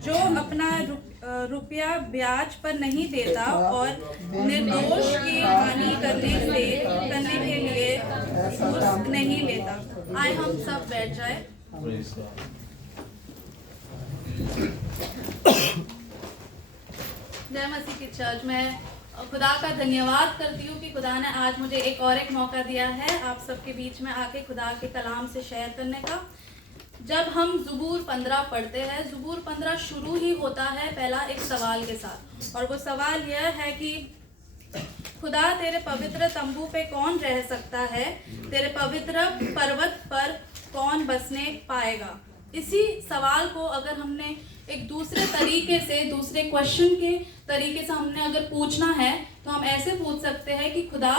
जो अपना रुपया ब्याज पर नहीं देता और निर्दोष की हानि करने के लिए घूस नहीं लेता। आए हम सब बैठ जाए। जय मसीह की चर्च में खुदा का धन्यवाद करती हूँ कि खुदा ने आज मुझे एक मौका दिया है आप सबके बीच में आके खुदा के कलाम से शेयर करने का। जब हम ज़बूर 15 पढ़ते हैं, ज़बूर 15 शुरू ही होता है पहला एक सवाल के साथ, और वो सवाल यह है कि खुदा तेरे पवित्र तंबू पे कौन रह सकता है, तेरे पवित्र पर्वत पर कौन बसने पाएगा। इसी सवाल को अगर हमने एक दूसरे तरीके से, दूसरे क्वेश्चन के तरीके से हमने अगर पूछना है तो हम ऐसे पूछ सकते हैं कि खुदा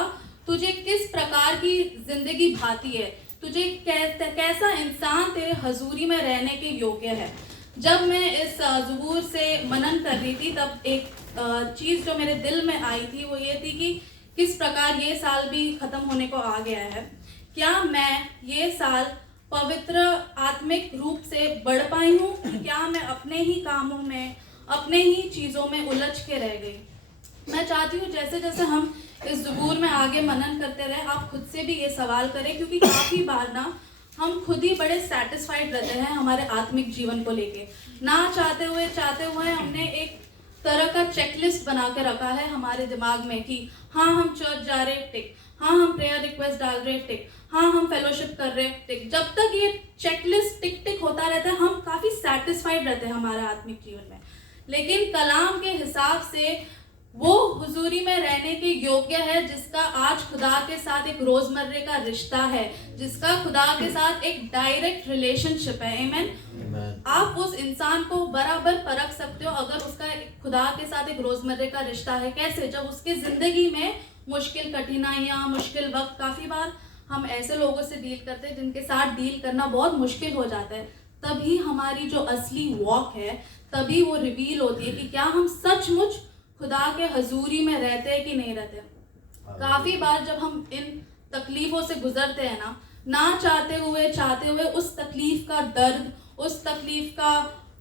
तुझे किस प्रकार की जिंदगी भाती है, तुझे कैसा इंसान तेरे हजूरी में रहने के योग्य है। जब मैं इस ज़बूर से मनन कर रही थी तब एक चीज़ जो मेरे दिल में आई थी वो ये थी कि किस प्रकार ये साल भी ख़त्म होने को आ गया है। क्या मैं ये साल पवित्र आत्मिक रूप से बढ़ पाई हूँ? क्या मैं अपने ही कामों में, अपने ही चीज़ों में उलझ के रह गई? मैं चाहती हूँ जैसे जैसे हम इस ज़बूर में आगे मनन करते रहे, आप खुद से भी ये सवाल करें, क्योंकि काफ़ी बार ना हम खुद ही बड़े सेटिस्फाइड रहते हैं हमारे आत्मिक जीवन को लेके। ना चाहते हुए हमने एक तरह का चेकलिस्ट बना के रखा है हमारे दिमाग में कि हाँ हम चर्च जा रहे, टिक, हाँ हम प्रेयर रिक्वेस्ट डाल रहे, टिक, हाँ हम फेलोशिप कर रहे, टिक। जब तक ये चेकलिस्ट टिक टिक होता रहता है हम काफ़ी सेटिस्फाइड रहते हैं हमारे आत्मिक जीवन में। लेकिन कलाम के हिसाब से वो हुजूरी में रहने के योग्य है जिसका आज खुदा के साथ एक रोजमर्रे का रिश्ता है, जिसका खुदा के साथ एक डायरेक्ट रिलेशनशिप है। आमीन। आप उस इंसान को बराबर परख सकते हो अगर उसका खुदा के साथ एक रोजमर्रे का रिश्ता है। कैसे? जब उसकी जिंदगी में मुश्किल कठिनाइयाँ, मुश्किल वक्त, काफ़ी बार हम ऐसे लोगों से डील करते हैं जिनके साथ डील करना बहुत मुश्किल हो जाता है, तभी हमारी जो असली वॉक है तभी वो रिवील होती है कि क्या हम सचमुच खुदा के हजूरी में रहते हैं कि नहीं रहते। काफ़ी बार जब हम इन तकलीफ़ों से गुजरते हैं ना चाहते हुए उस तकलीफ़ का दर्द, उस तकलीफ़ का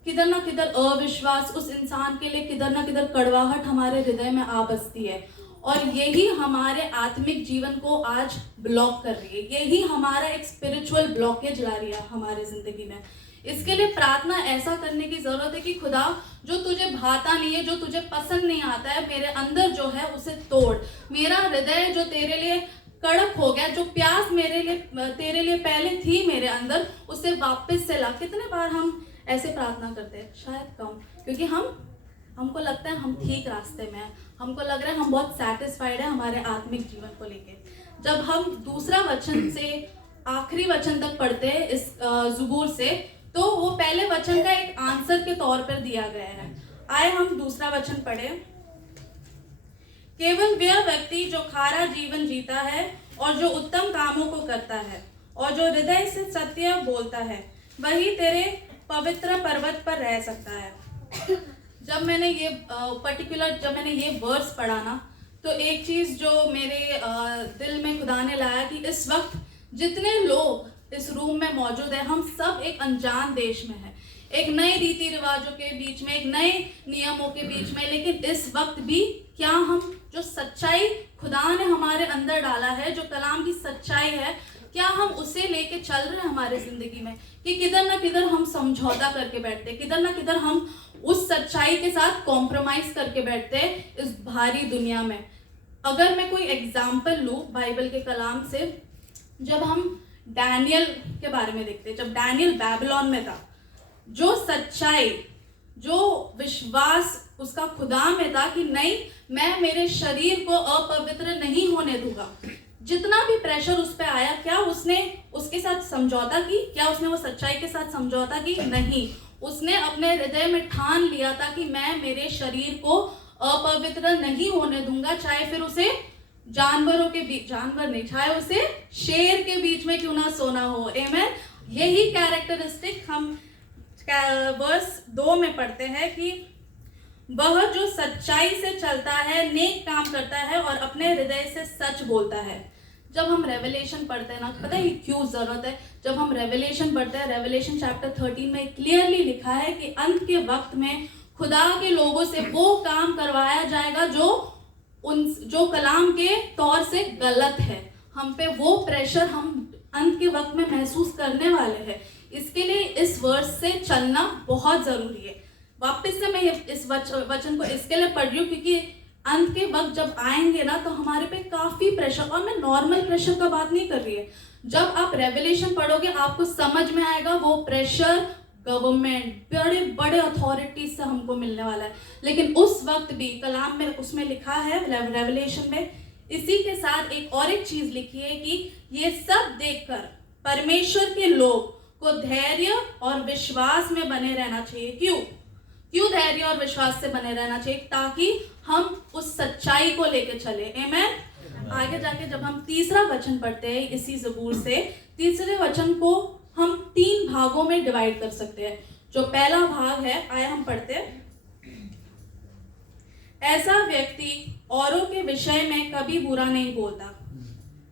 किधर ना किधर अविश्वास, उस इंसान के लिए किधर ना किधर कड़वाहट हमारे हृदय में आ बसती है, और यही हमारे आत्मिक जीवन को आज ब्लॉक कर रही है। यही हमारा एक स्पिरिचुअल ब्लॉकेज ला रही है हमारे ज़िंदगी में। इसके लिए प्रार्थना ऐसा करने की ज़रूरत है कि खुदा जो तुझे भाता नहीं है, जो तुझे पसंद नहीं आता है, मेरे अंदर जो है उसे तोड़। मेरा हृदय जो तेरे लिए कड़क हो गया, जो प्यास तेरे लिए पहले थी मेरे अंदर, उसे वापस से ला। कितने बार हम ऐसे प्रार्थना करते हैं? शायद कम, क्योंकि हमको लगता है हम ठीक रास्ते में हैं, हमको लग रहा है हम बहुत सेटिस्फाइड है हमारे आत्मिक जीवन को लेके। जब हम दूसरा वचन से आखिरी वचन तक पढ़ते हैं इस ज़बूर से, तो वो पहले वचन का एक आंसर के तौर पर दिया गया है। आए हम दूसरा वचन पढ़े। केवल वह व्यक्ति जो खारा जीवन जीता है और जो उत्तम कामों को करता है और जो हृदय से सत्य बोलता है, वही तेरे पवित्र पर्वत पर रह सकता है। जब मैंने ये वर्स पढ़ा ना, तो एक चीज़ जो मेरे दिल में खुदा ने लाया कि इस वक्त जितने लोग इस रूम में मौजूद है, हम सब एक अनजान देश में हैं, एक नए रीति रिवाजों के बीच में, एक नए नियमों के बीच में। लेकिन इस वक्त भी क्या हम जो सच्चाई खुदा ने हमारे अंदर डाला है, जो कलाम की सच्चाई है, क्या हम उसे लेके चल रहे हैं हमारे ज़िंदगी में, कि किधर ना किधर हम समझौता करके बैठते, किधर ना किधर हम उस सच्चाई के साथ कॉम्प्रोमाइज़ करके बैठते इस भारी दुनिया में। अगर मैं कोई एग्जाम्पल लूँ बाइबल के कलाम से, जब हम डैनियल के बारे में देखते हैं, जब डैनियल बेबीलोन में था, जो सच्चाई, जो विश्वास उसका खुदा में था कि नहीं, मैं मेरे शरीर को अपवित्र नहीं होने दूंगा। जितना भी प्रेशर उस पर आया, क्या उसने उसके साथ समझौता की? क्या उसने वो सच्चाई के साथ समझौता की? नहीं। उसने अपने हृदय में ठान लिया था कि मैं मेरे शरीर को अपवित्र नहीं होने दूंगा, चाहे फिर उसे जानवरों के बीच, जानवर नहीं, चाहे उसे शेर के बीच में क्यों ना सोना हो। आमीन। यही कैरेक्टरिस्टिक हम वर्स 2 में पढ़ते हैं कि वह जो सच्चाई से चलता है, नेक काम करता है और अपने हृदय से सच बोलता है। जब हम रेवलेशन पढ़ते हैं ना, पता है क्यों जरूरत है? जब हम रेवलेशन पढ़ते हैं, रेवलेशन चैप्टर 13 में क्लियरली लिखा है कि अंत के वक्त में खुदा के लोगों से वो काम करवाया जाएगा जो कलाम के तौर से गलत है। हम पे वो प्रेशर हम अंत के वक्त में महसूस करने वाले हैं। इसके लिए इस वर्स से चलना बहुत जरूरी है। वापस से मैं इस वचन को इसके लिए पढ़ रही हूँ क्योंकि अंत के वक्त जब आएंगे ना तो हमारे पे काफी प्रेशर, और मैं नॉर्मल प्रेशर का बात नहीं कर रही है। जब आप रेवलेशन पढ़ोगे आपको समझ में आएगा वो प्रेशर गवर्नमेंट, बड़े बड़े अथॉरिटीज से हमको मिलने वाला है। लेकिन उस वक्त भी कलाम में उसमें लिखा है, रेवलेशन में इसी के साथ एक चीज लिखी है कि ये सब देखकर परमेश्वर के लोग को धैर्य और विश्वास में बने रहना चाहिए। क्यों धैर्य और विश्वास से बने रहना चाहिए? ताकि हम उस सच्चाई को लेके चले। आमेन। आगे जाके जब हम तीसरा वचन पढ़ते हैं इसी ज़बूर से, तीसरे वचन को हम 3 भागों में डिवाइड कर सकते हैं। जो पहला भाग है, आया हम पढ़ते हैं, ऐसा व्यक्ति औरों के विषय में कभी बुरा नहीं बोलता।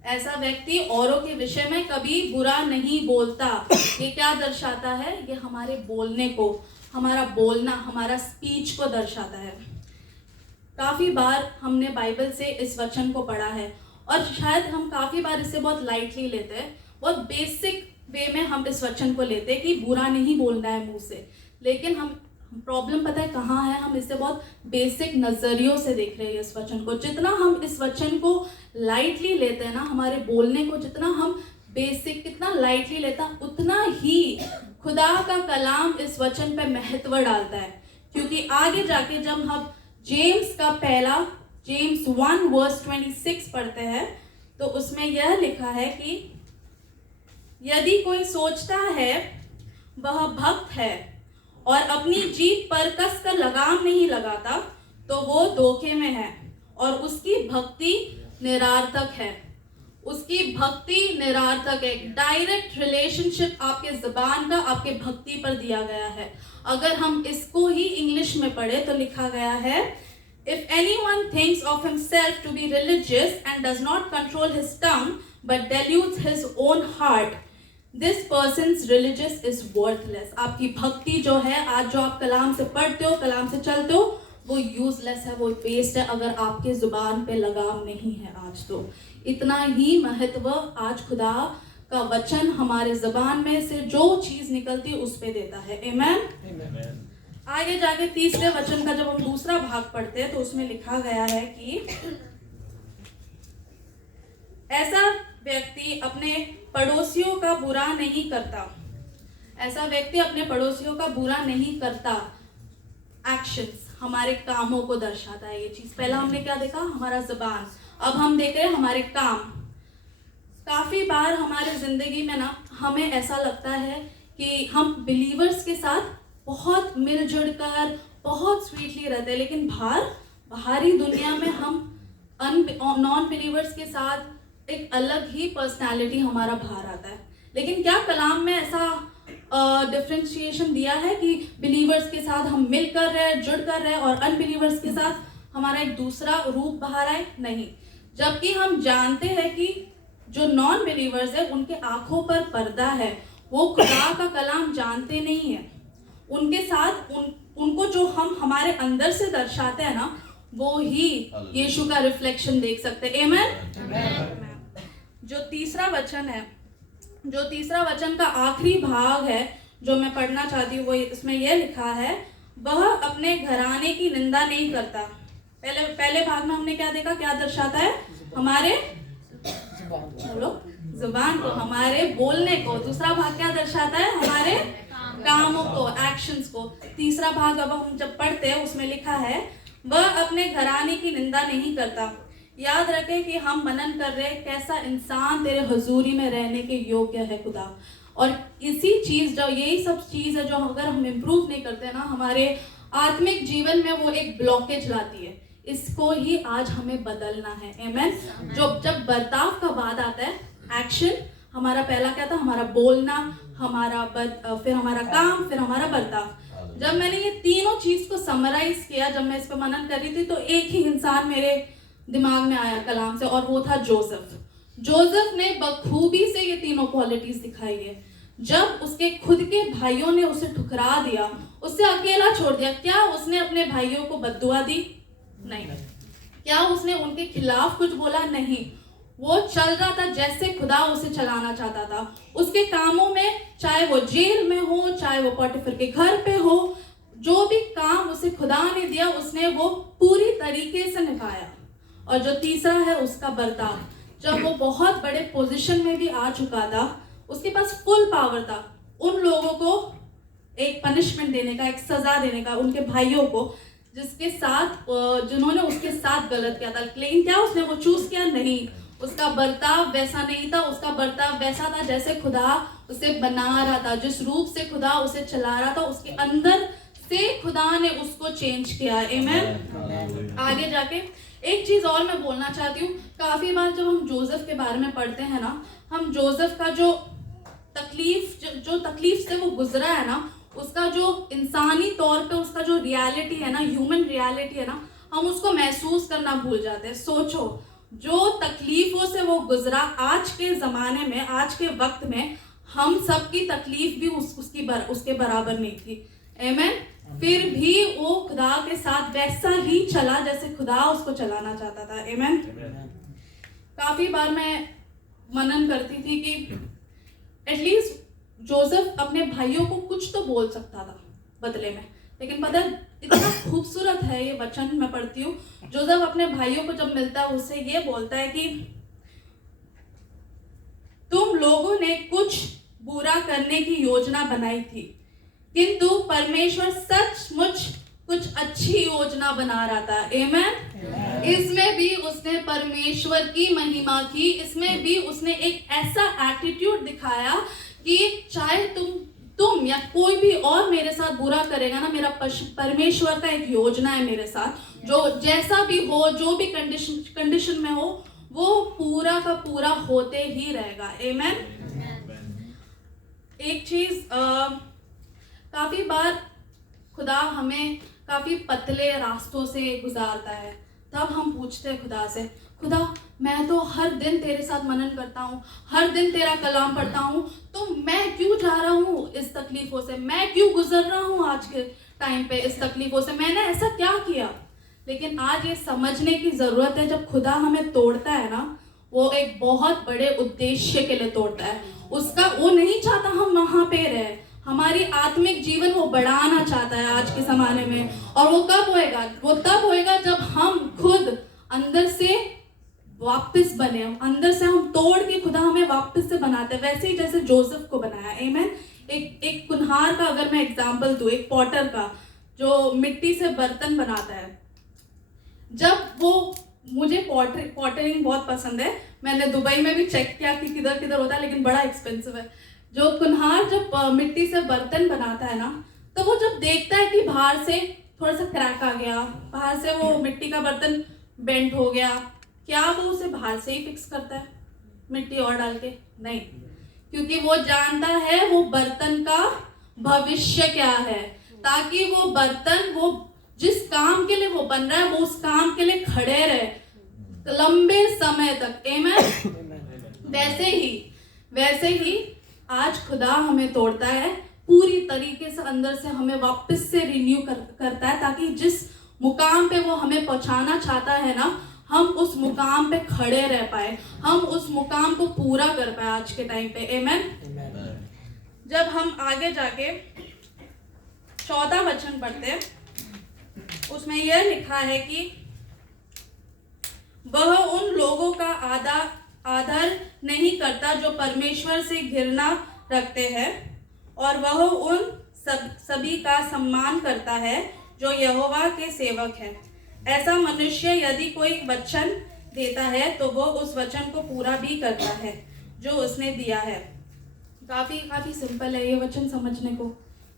ऐसा व्यक्ति औरों के विषय में कभी बुरा नहीं बोलता। ये क्या दर्शाता है? ये हमारे बोलने को, हमारा बोलना, हमारा स्पीच को दर्शाता है। काफ़ी बार हमने बाइबल से इस वचन को पढ़ा है और शायद हम काफ़ी बार इसे बहुत लाइटली लेते हैं, बहुत बेसिक वे में हम इस वचन को लेते हैं कि बुरा नहीं बोलना है मुंह से। लेकिन हम प्रॉब्लम पता है कहाँ है? हम इसे बहुत बेसिक नज़रियों से देख रहे हैं इस वचन को। जितना हम इस वचन को लाइटली लेते हैं ना, हमारे बोलने को जितना हम बेसिक कितना लाइटली लेता, उतना ही खुदा का कलाम इस वचन पे महत्व डालता है। क्योंकि आगे जाके जब हम जेम्स 1:26 पढ़ते हैं तो उसमें यह लिखा है कि यदि कोई सोचता है वह भक्त है और अपनी जीभ पर कसकर लगाम नहीं लगाता तो वो धोखे में है और उसकी भक्ति निरार्थक है। उसकी भक्ति निरार्थक है। डायरेक्ट रिलेशनशिप आपके ज़बान का आपके भक्ति पर दिया गया है। अगर हम इसको ही इंग्लिश में पढ़े तो लिखा गया है, If anyone thinks of himself to be religious and does not control his tongue but deludes his own heart, this person's religious is worthless. आपकी भक्ति जो है, आज जो आप कलाम से पढ़ते हो, कलाम से चलते हो, वो यूजलेस है, वो वेस्ट है अगर आपके जुबान पे लगाम नहीं है। आज तो इतना ही महत्व आज खुदा का वचन हमारे जबान में से जो चीज निकलती है उस पे देता है। आमेन। आगे जाके तीसरे वचन का जब हम दूसरा भाग पढ़ते हैं तो उसमें लिखा गया है कि ऐसा व्यक्ति अपने पड़ोसियों का बुरा नहीं करता। ऐसा व्यक्ति अपने पड़ोसियों का बुरा नहीं करता। एक्शंस, हमारे कामों को दर्शाता है ये चीज। पहला हमने क्या देखा? हमारा जुबान। अब हम देख रहे हैं हमारे काम। काफी बार हमारे जिंदगी में ना हमें ऐसा लगता है कि हम बिलीवर्स के साथ बहुत मिलजुल कर बहुत स्वीटली रहते हैं, लेकिन बाहरी दुनिया में हम नॉन बिलीवर्स के साथ एक अलग ही पर्सनालिटी हमारा बाहर आता है। लेकिन क्या कलाम में ऐसा डिफरेंशिएशन दिया है कि बिलीवर्स के साथ हम मिल कर रहे, जुड़ कर रहे और अनबिलीवर्स के साथ हमारा एक दूसरा रूप बाहर आए? नहीं। जबकि हम जानते हैं कि जो नॉन बिलीवर्स है उनके आंखों पर पर्दा है, वो खुदा का कलाम जानते नहीं है। उनके साथ उनको जो हम हमारे अंदर से दर्शाते हैं ना, वो ही यीशु का रिफ्लेक्शन देख सकते हैं। आमेन। जो तीसरा वचन का आखिरी भाग है जो मैं पढ़ना चाहती हूँ, वो इसमें यह लिखा है, वह अपने घराने की निंदा नहीं करता। पहले भाग में हमने क्या देखा, क्या दर्शाता है? हमारे जुबान को, हमारे बोलने को। दूसरा भाग क्या दर्शाता है? हमारे कामों को, एक्शंस को। तीसरा भाग अब हम जब पढ़ते हैं उसमें लिखा है, वह अपने घराने की निंदा नहीं करता। याद रखें कि हम मनन कर रहे हैं कैसा इंसान तेरे हुजूरी में रहने के योग्य है खुदा। और इसी चीज जो यही सब चीज है जो अगर हम इम्प्रूव नहीं करते ना, हमारे आत्मिक जीवन में वो एक ब्लॉकेज लाती है। इसको ही आज हमें बदलना है। आमेन। जब बर्ताव का बात आता है, एक्शन, हमारा पहला क्या था? हमारा बोलना, फिर हमारा काम, फिर हमारा बर्ताव। जब मैंने ये तीनों चीज को समराइज किया, जब मैं इस पर मनन कर रही थी, तो एक ही इंसान मेरे दिमाग में आया कलाम से, और वो था जोसेफ। जोसेफ ने बखूबी से ये तीनों क्वालिटीज दिखाई है। जब उसके खुद के भाइयों ने उसे ठुकरा दिया, उसे अकेला छोड़ दिया, क्या उसने अपने भाइयों को बद्दुआ दी? नहीं। क्या उसने उनके खिलाफ कुछ बोला? नहीं। वो चल रहा था जैसे खुदा उसे चलाना चाहता था। उसके कामों में, चाहे वो जेल में हो, चाहे वो पोटीफर के घर पे हो, जो भी काम उसे खुदा ने दिया उसने वो पूरी तरीके से निभाया। और जो तीसरा है उसका बर्ताव, जब वो बहुत बड़े पोजीशन में भी आ चुका था, उसके पास फुल पावर था उन लोगों को एक पनिशमेंट देने का, एक सजा देने का, उनके भाइयों को जिसके साथ जिन्होंने उसके साथ गलत किया था। लेकिन क्या उसने वो चूज किया? नहीं। उसका बर्ताव वैसा नहीं था। उसका बर्ताव वैसा था जैसे खुदा उसे बना रहा था, जिस रूप से खुदा उसे चला रहा था, उसके अंदर से खुदा ने उसको चेंज किया। आमीन। आगे जाके एक चीज और मैं बोलना चाहती हूँ। काफी बार जब हम जोसेफ के बारे में पढ़ते हैं ना, हम जोसेफ का जो तकलीफ से वो गुजरा है ना, उसका जो इंसानी तौर पे उसका जो रियलिटी है ना, ह्यूमन रियलिटी है ना, हम उसको महसूस करना भूल जाते हैं। सोचो, जो तकलीफों से वो गुजरा, आज के ज़माने में, आज के वक्त में हम सब की तकलीफ भी उसके बराबर नहीं थी। आमीन। फिर भी वो खुदा के साथ वैसा ही चला जैसे खुदा उसको चलाना चाहता था। आमीन। काफ़ी बार मैं मनन करती थी कि एटलीस्ट जोसेफ अपने भाइयों को कुछ तो बोल सकता था बदले में, लेकिन पता है इतना खूबसूरत है ये वचन मैं पढ़ती हूँ। जोसेफ अपने भाइयों को जब मिलता है उससे ये बोलता है कि तुम लोगों ने कुछ बुरा करने की योजना बनाई थी, किंतु परमेश्वर सचमुच कुछ अच्छी योजना बना रहा था। आमीन। इसमें भी उसने परमेश्वर की महिमा की। इसमें भी उसने एक ऐसा एटीट्यूड दिखाया कि चाहे तुम या कोई भी और मेरे साथ बुरा करेगा ना, मेरा परमेश्वर का एक योजना है मेरे साथ, जो जैसा भी हो, जो भी कंडीशन में हो, वो पूरा का पूरा होते ही रहेगा। आमीन। एक चीज, काफी बार खुदा हमें काफी पतले रास्तों से गुजारता है। तब हम पूछते हैं खुदा से, खुदा मैं तो हर दिन तेरे साथ मनन करता हूँ, हर दिन तेरा कलाम पढ़ता हूँ, तो मैं क्यों जा रहा हूँ इस तकलीफों से? मैं क्यों गुजर रहा हूँ आज के टाइम पे इस तकलीफों से? मैंने ऐसा क्या किया? लेकिन आज ये समझने की ज़रूरत है, जब खुदा हमें तोड़ता है ना, वो एक बहुत बड़े उद्देश्य के लिए तोड़ता है। उसका वो नहीं चाहता हम वहाँ पे रहे। हमारी आत्मिक जीवन वो बढ़ाना चाहता है आज के ज़माने में। और वो कब होएगा? वो तब होएगा जब हम खुद अंदर से वापस बने, अंदर से हम तोड़ के खुदा हमें वापस से बनाते हैं, वैसे ही जैसे जोसेफ को बनाया। आमीन। एक कुम्हार का अगर मैं एग्जांपल दूं, एक पॉटर का जो मिट्टी से बर्तन बनाता है, जब वो, मुझे पॉटरिंग बहुत पसंद है, मैंने दुबई में भी चेक किया कि किधर किधर होता है, लेकिन बड़ा एक्सपेंसिव है। जो कुम्हार जब मिट्टी से बर्तन बनाता है ना, तो वो जब देखता है कि बाहर से थोड़ा सा क्रैक आ गया, बाहर से वो मिट्टी का बर्तन बेंड हो गया, क्या वो उसे बाहर से ही फिक्स करता है मिट्टी और डाल के? नहीं, क्योंकि वो जानता है वो बर्तन का भविष्य क्या है, ताकि वो बर्तन, वो जिस काम के लिए वो बन रहा है, वो उस काम के लिए खड़े रहे लंबे समय तक। आमीन। वैसे ही आज खुदा हमें तोड़ता है पूरी तरीके से, अंदर से हमें वापस से रिन्यू करता है, ताकि जिस मुकाम पे वो हमें पहुंचाना चाहता है ना, हम उस मुकाम पे खड़े रह पाए, हम उस मुकाम को पूरा कर पाए आज के टाइम पे। आमीन। जब हम आगे जाके 14 वचन पढ़ते हैं, उसमें यह लिखा है कि वह उन लोगों का आदर नहीं करता जो परमेश्वर से घृणा रखते हैं, और वह उन सभी का सम्मान करता है जो यहोवा के सेवक हैं। ऐसा मनुष्य यदि कोई वचन देता है तो वो उस वचन को पूरा भी करता है जो उसने दिया है। काफ़ी सिंपल है ये वचन समझने को।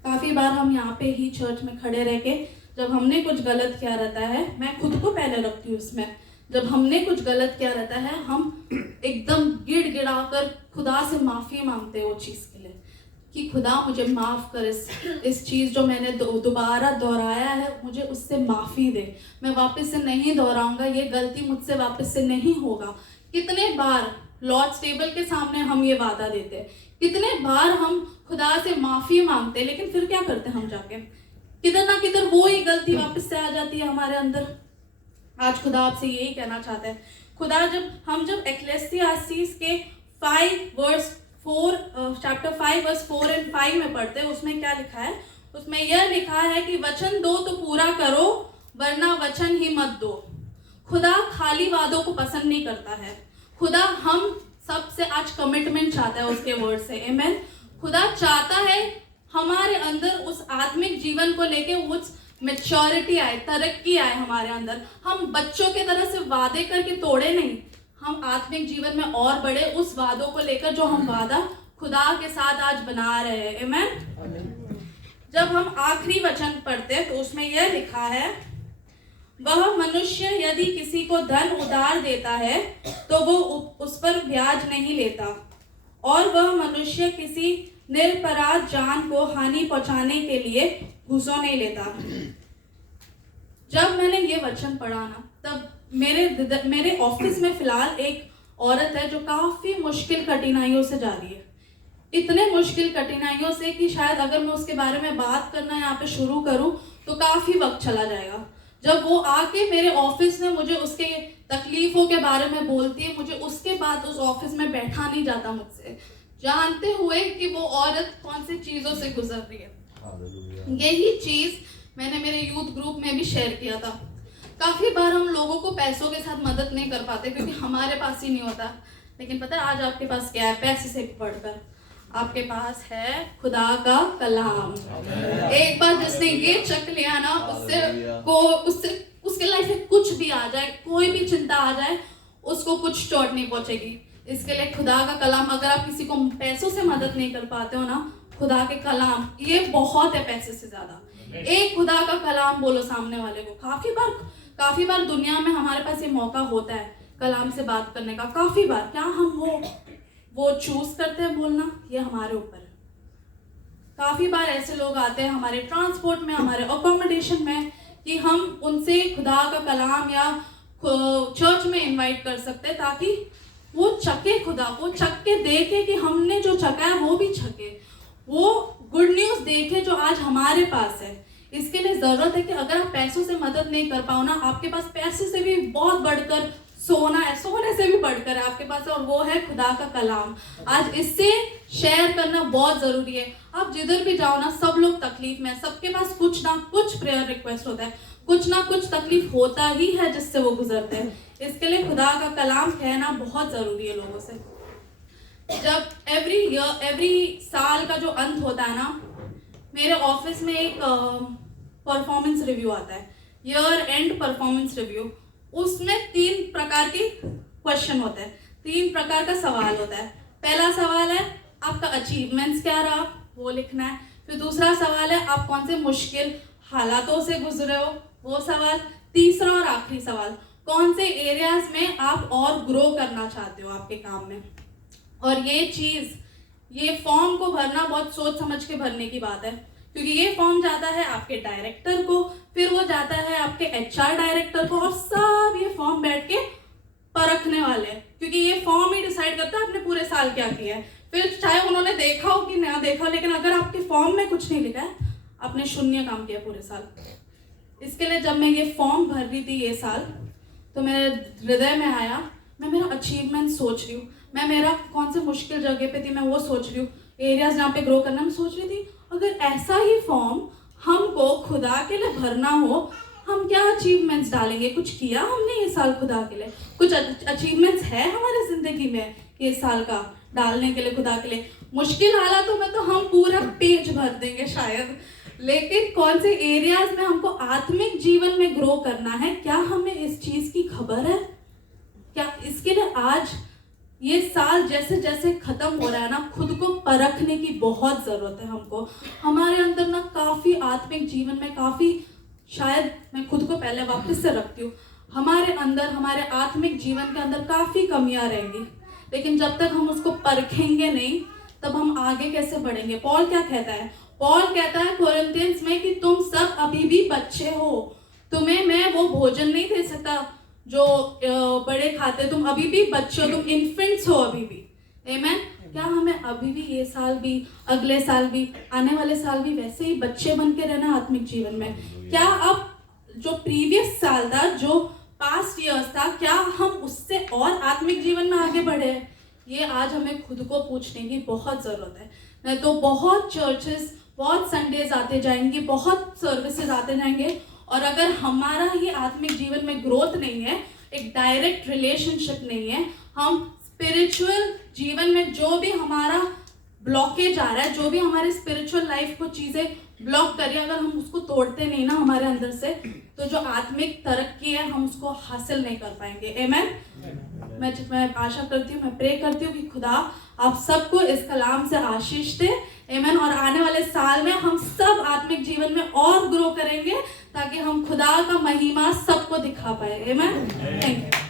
काफ़ी बार हम यहाँ पे ही चर्च में खड़े रह के, जब हमने कुछ गलत किया रहता है, मैं खुद को पहले रखती हूँ इसमें, जब हमने कुछ गलत किया रहता है, हम एकदम गिड़गिड़ा कर खुदा से माफ़ी मांगते हैं वो चीज़ के लिए, कि खुदा मुझे माफ़ कर, इस चीज़ जो मैंने दोबारा दोहराया है, मुझे उससे माफ़ी दे, मैं वापस से नहीं दोहराऊंगा, ये गलती मुझसे वापस से नहीं होगा। कितने बार लॉर्ड्स टेबल के सामने हम ये वादा देते हैं। कितने बार हम खुदा से माफी मांगते हैं, लेकिन फिर क्या करते हैं हम जाके, किधर ना किधर वो ही गलती वापस से आ जाती है हमारे अंदर। आज खुदा आपसे यही कहना चाहता है। खुदा जब एक्लेसियास्टिस के 5 वर्स 4 चैप्टर 5 वर्स 4 और 5 में पढ़ते हैं, उसमें क्या लिखा है? उसमें यह लिखा है कि वचन दो तो पूरा करो, वरना वचन ही मत दो। खुदा खाली वादों को पसंद नहीं करता है। खुदा हम सबसे आज कमिटमेंट चाहता है उसके वर्ड से। आमीन। खुदा चाहता है हमारे अंदर उस आत्मिक जीवन को लेके उस मैच्योरिटी आए, तरक्की आए हमारे अंदर। हम बच्चों के तरह से वादे करके तोड़े नहीं, हम आत्मिक जीवन में और बढ़े उस वादों को लेकर जो हम वादा खुदा के साथ आज बना रहे हैं। आमीन। जब हम आखिरी वचन पढ़ते हैं तो उसमें यह लिखा है, वह मनुष्य यदि किसी को धन उधार देता है तो वो उस पर ब्याज नहीं लेता, और वह मनुष्य किसी निरपराध जान को हानि पहुंचाने के लिए घूसों नहीं लेता। जब मैंने ये वचन पढ़ा ना, तब मेरे ऑफिस में फिलहाल एक औरत है जो काफी मुश्किल कठिनाइयों से जा रही है। इतने मुश्किल कठिनाइयों से कि शायद अगर मैं उसके बारे में बात करना यहाँ पे शुरू करूँ तो काफी वक्त चला जाएगा। जब वो आके मेरे ऑफिस में मुझे उसके तकलीफों के बारे में बोलती है, मुझे उसके बाद उस ऑफिस में बैठा नहीं जाता मुझसे, जानते हुए कि वो औरत कौन सी चीजों से गुजर रही है। यही चीज मैंने मेरे यूथ ग्रुप में भी शेयर किया था। काफी बार हम लोगों को पैसों के साथ मदद नहीं कर पाते क्योंकि हमारे पास ही नहीं होता, लेकिन पता है आज आपके पास क्या है? पैसे से बढ़कर आपके पास है खुदा का कलाम। एक बार जिसने ये चख लिया ना, उसके लाइफ में कुछ भी आ जाए, कोई भी चिंता आ जाए, उसको कुछ चोट नहीं पहुंचेगी। इसके लिए खुदा का कलाम, अगर आप किसी को पैसों से मदद नहीं कर पाते हो ना, खुदा के कलाम ये बहुत है पैसे से ज्यादा। एक खुदा का कलाम बोलो सामने वाले को। काफी बार दुनिया में हमारे पास ये मौका होता है कलाम से बात करने का, काफी बार। क्या हम वो चूज करते हैं बोलना, ये हमारे ऊपर है। काफी बार ऐसे लोग आते हैं हमारे ट्रांसपोर्ट में, हमारे अकोमोडेशन में, कि हम उनसे खुदा का कलाम या चर्च में इनवाइट कर सकते हैं ताकि वो चखे, खुदा को चख के देखे कि हमने जो चखा है वो भी चखे, वो गुड न्यूज देखे जो आज हमारे पास है। इसके लिए जरूरत है कि अगर आप पैसों से मदद नहीं कर पाओ ना, आपके पास पैसे से भी बहुत बढ़कर सोना है, सोने से भी बढ़कर है आपके पास, और वो है खुदा का कलाम। आज इससे शेयर करना बहुत जरूरी है। आप जिधर भी जाओ ना, सब लोग तकलीफ में, सबके पास कुछ ना कुछ प्रेयर रिक्वेस्ट होता है, कुछ ना कुछ तकलीफ होता ही है जिससे वो गुजरते हैं। इसके लिए खुदा का कलाम कहना बहुत जरूरी है लोगों से। जब एवरी साल का जो अंत होता है ना, मेरे ऑफिस में एक परफॉर्मेंस रिव्यू आता है, ईयर एंड परफॉर्मेंस रिव्यू। उसमें 3 प्रकार के क्वेश्चन होते हैं, 3 प्रकार का सवाल होता है। पहला सवाल है आपका अचीवमेंट्स क्या रहा, वो लिखना है। फिर दूसरा सवाल है आप कौन से मुश्किल हालातों से गुजरे हो, वो सवाल। तीसरा और आखिरी सवाल, कौन से एरियाज में आप और ग्रो करना चाहते हो आपके काम में। और ये फॉर्म को भरना बहुत सोच समझ के भरने की बात है, क्योंकि ये फॉर्म जाता है आपके डायरेक्टर को, फिर वो जाता है आपके एचआर डायरेक्टर को, और सब ये फॉर्म बैठ के परखने वाले हैं, क्योंकि ये फॉर्म ही डिसाइड करता है आपने पूरे साल क्या किया है। फिर चाहे उन्होंने देखा हो कि ना देखा हो, लेकिन अगर आपके फॉर्म में कुछ नहीं लिखा है, आपने शून्य काम किया पूरे साल। इसके लिए जब मैं ये फॉर्म भर रही थी ये साल, तो मेरे हृदय में आया, मैं मेरा अचीवमेंट सोच रही हूँ, मैं मेरा कौन से मुश्किल जगह पे थी मैं वो सोच रही हूँ, एरियाज जहाँ पे ग्रो करना मैं सोच रही थी। अगर ऐसा ही फॉर्म हमको खुदा के लिए भरना हो, हम क्या अचीवमेंट्स डालेंगे? कुछ किया हमने ये साल खुदा के लिए? कुछ अचीवमेंट्स है हमारे जिंदगी में ये साल का डालने के लिए खुदा के लिए? मुश्किल हालातों में तो हम पूरा पेज भर देंगे शायद, लेकिन कौन से एरियाज में हमको आत्मिक जीवन में ग्रो करना है, क्या हमें इस चीज की खबर है? क्या इसके लिए आज ये साल जैसे जैसे खत्म हो रहा है ना, खुद को परखने की बहुत जरूरत है हमको। हमारे अंदर ना काफी आत्मिक जीवन में काफी, शायद मैं खुद को पहले वापस से रखती हूँ, हमारे अंदर हमारे आत्मिक जीवन के अंदर काफी कमियां रहेंगी, लेकिन जब तक हम उसको परखेंगे नहीं तब हम आगे कैसे बढ़ेंगे। पॉल क्या कहता है? पॉल कहता है कोरिन्थियंस में कि तुम सब अभी भी बच्चे हो, तुम्हें मैं वो भोजन नहीं दे सकता जो बड़े खाते, तुम अभी भी बच्चे हो, तुम इन्फेंट्स हो अभी भी। आमेन। क्या हमें अभी भी ये साल भी, अगले साल भी, आने वाले साल भी वैसे ही बच्चे बन के रहना आत्मिक जीवन में? क्या अब जो प्रीवियस साल था, जो पास्ट ईयर्स था, क्या हम उससे और आत्मिक जीवन में आगे बढ़े? ये आज हमें खुद को पूछने की बहुत ज़रूरत है। नहीं तो बहुत चर्चेस, बहुत संडेज आते जाएंगे, बहुत सर्विसेज आते जाएंगे, और अगर हमारा ही आत्मिक जीवन में ग्रोथ नहीं है, एक डायरेक्ट रिलेशनशिप नहीं है, हम स्पिरिचुअल जीवन में जो भी हमारा ब्लॉकेज आ रहा है, जो भी हमारे स्पिरिचुअल लाइफ को चीज़ें ब्लॉक कर रही है, अगर हम उसको तोड़ते नहीं ना हमारे अंदर से, तो जो आत्मिक तरक्की है हम उसको हासिल नहीं कर पाएंगे। आमेन। मैं आशा करती हूँ, मैं प्रे करती हूँ कि खुदा आप सबको इस कलाम से आशीष दे। आमेन। और आने वाले साल में हम सब आत्मिक जीवन में और ग्रो करेंगे, ताकि हम खुदा का महिमा सबको दिखा पाए। आमेन। Thank you.